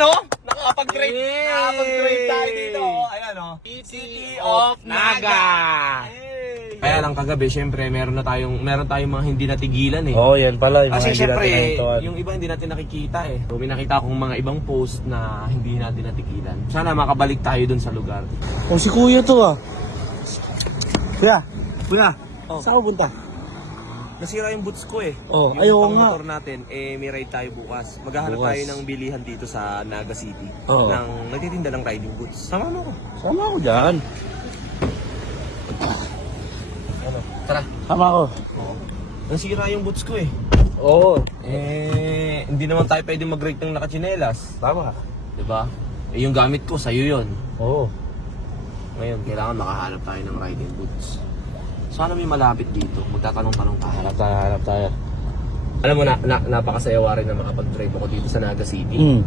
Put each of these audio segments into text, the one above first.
Ayan o, nakakapag-grade. Nakakapag-grade tayo dito. oh. Ayan o. City of Naga. Kaya lang kagabi, syempre, meron na tayong, meron tayong mga hindi natigilan eh. Oo, oh, yan pala. Yung Kasi mga hindi syempre, natin nahintuan. yung iba hindi natin nakikita eh. So, may nakita akong mga ibang post na hindi natin natigilan. Sana makabalik tayo dun sa lugar. Oh, si kuya to ah. Kuya, kuya, Oh. saan ka punta? Nasira yung boots ko eh. Oh, yung ayaw pang nga. motor natin, eh may ride tayo bukas. Maghahanap Bukas. tayo ng bilihan dito sa Naga City. Oo. Ng nagtitinda ng riding boots. Sama mo ko. Sama ako dyan. Ano? Tara. Sama ako. Oo. Nasira yung boots ko eh. Oo. Eh, hindi naman tayo pwede mag-rate ng nakachinelas. Tama. Diba? Eh, yung gamit ko, sa'yo yun. Oo. Ngayon, kailangan makahanap tayo ng riding boots. Sana may malapit dito. Magtatanong-tanong tayo. Hanap tayo, hanap tayo. Alam mo na, na napakasayawa rin na makapag-drive ako dito sa Naga City. Hmm.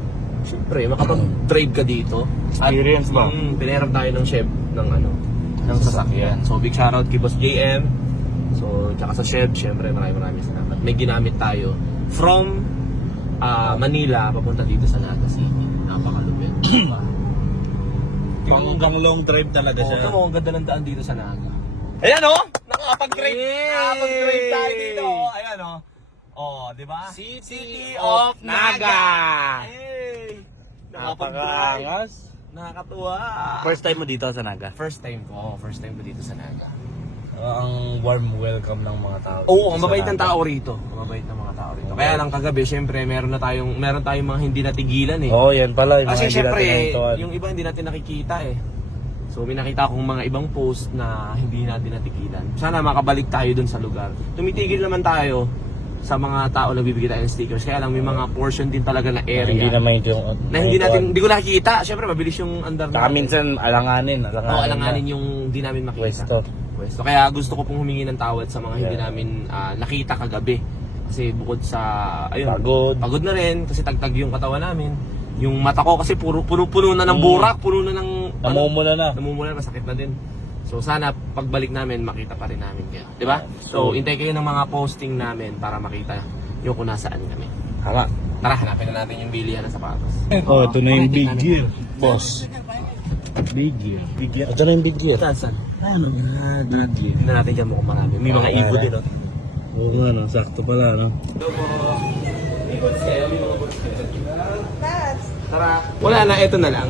Siyempre, makapag-drive ka dito. Experience ba? Mm, pinahiram tayo ng chef ng ano, ng sasakyan. So, big shoutout kay Boss JM. So, tsaka sa chef, siyempre, maraming maraming salamat. May ginamit tayo from ah, Manila papunta dito sa Naga City. Napakalupit. Diba? Pang long drive talaga Oo, siya. tama, ang ganda ng daan dito sa Naga. Ayan! Oh, nakakapag-grade. Yay! Nakakapag-grade tayo dito. oh. Ayan o. Oh, di ba? City, of Naga. Nakakapag-drive. Napakaangas. Nakakatuwa. First time mo dito sa Naga? First time ko. First time ko dito sa Naga. ang warm welcome ng mga tao. Oo, ang mabait ng tao rito. Ang mabait ng mga tao rito. Kaya lang kagabi, syempre, meron na tayong meron tayong mga hindi natigilan eh. Oo, yan pala. Yung Kasi syempre, nahintuan. yung iba hindi natin nakikita eh. So may nakita akong mga ibang post na hindi natin natigilan. Sana makabalik tayo dun sa lugar. Tumitigil naman tayo sa mga tao na bibigyan tayo ng stickers. Kaya lang may mga portion din talaga na area Hindi na may yung... na hindi natin, hindi ko nakikita. Syempre mabilis yung andar Saka natin. minsan alanganin. Alanganin, Oo, alanganin na. yung hindi namin makita. Pwesto. Pwesto. Kaya gusto ko pong humingi ng tawad sa mga hindi Yeah. namin ah, nakita kagabi. Kasi bukod sa, ayun, Pagod. pagod na rin kasi tagtag yung katawan namin. Yung mata ko kasi puro, puno, puno na ng Mm. burak, puno na ng, Namumula na. namumula, masakit na din. So sana pagbalik namin, makita pa rin namin kayo. Di ba? So, intay kayo ng mga posting namin para makita nyo kung nasaan kami. Tama. Tara, hanapin na natin yung bilihan ng sapatos. Oh, ito na yung big gear. Boss. Big gear. Big gear. Ito na yung big gear. Saan, saan? Ano na, big gear. Tingnan natin dyan mukhang marami. May mga Okay, ibon din, oh. Oo nga, no? Sakto pala, no? May goods kayo? May mga goods kayo? Tara. Wala na, ito na lang.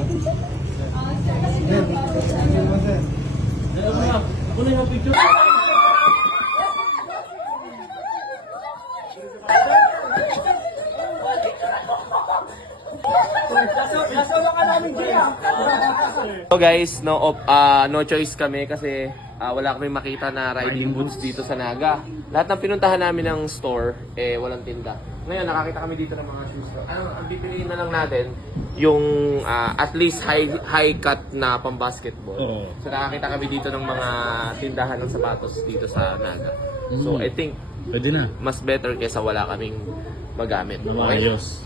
So guys, no op, ah, no choice kami kasi ah, wala kami makita na riding boots dito sa Naga. Lahat ng pinuntahan namin ng store, eh walang tinda. Ngayon, nakakita kami dito ng mga shoes. Ano, ang pipiliin na lang natin, yung ah, at least high high cut na pang basketball. Oo. So nakakita kami dito ng mga tindahan ng sapatos dito sa Naga. So I think Pwede na. mas better kaysa wala kaming magamit. Okay? Maayos.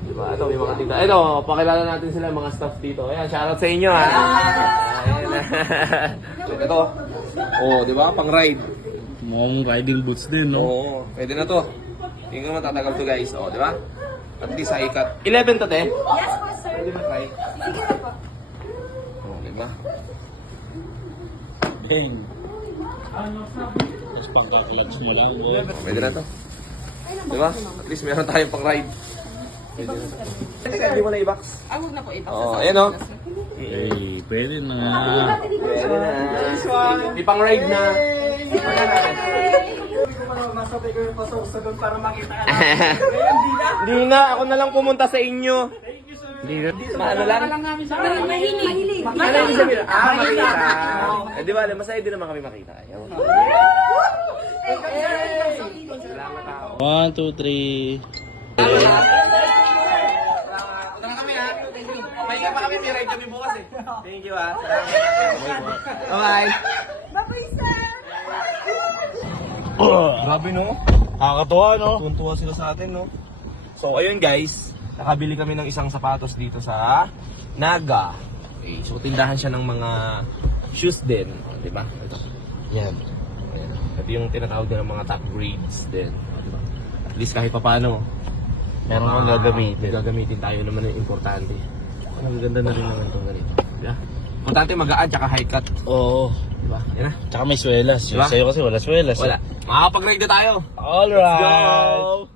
Diba? Ito, may mga tinda. Ito, pakilala natin sila mga staff dito. Ayan, shoutout sa inyo ha. Ayan. Ito. Oh, di ba? Pang ride. Mukhang riding boots din, no? Oo, pwede na to. Tingnan mo matatagal to guys. Oh, di ba? At least high cut. 11 to, te? Yes po, sir. Pwede ba try? Sige na po. Oh, di ba? Bang. Tapos pangkakalags mo lang, boy. Oh, pwede na to. Di ba? At least meron tayong pang ride. Pwede na hindi mo na i-box. Ah, huwag na po iba. Oh, ayan oh. Hey, pwede na. Pwede na. May pang ride na. Hindi na, ako na lang pumunta sa inyo. Hindi na. Maano lang? Mahilig. Ano yung sabihin? Ah, makita. Eh, di ba, alam, masaya din naman kami makita. Ako. One, two, three. Una na kami ha. May ka pa kami, may ride kami bukas eh. Thank you ha. Bye-bye. Bye-bye, sir. Grabe no? Nakakatuwa, no? Tuntua sila sa atin, no? So, ayun guys. Nakabili kami ng isang sapatos dito sa Naga. Okay, so tindahan siya ng mga shoes din. Di ba? Ito. Yan. Ayan. Ito yung tinatawag din ng mga top grades din. Di ba? At least kahit papano, Meron kang mga gagamitin. Gagamitin tayo naman yung importante. Ang ganda na rin naman itong ganito. Diba? Importante magaan tsaka high cut. Oo. Diba? Yan na. Tsaka may swelas. Diba? sa'yo kasi wala swelas. Wala. Makakapag-ride na tayo. Alright. Let's go!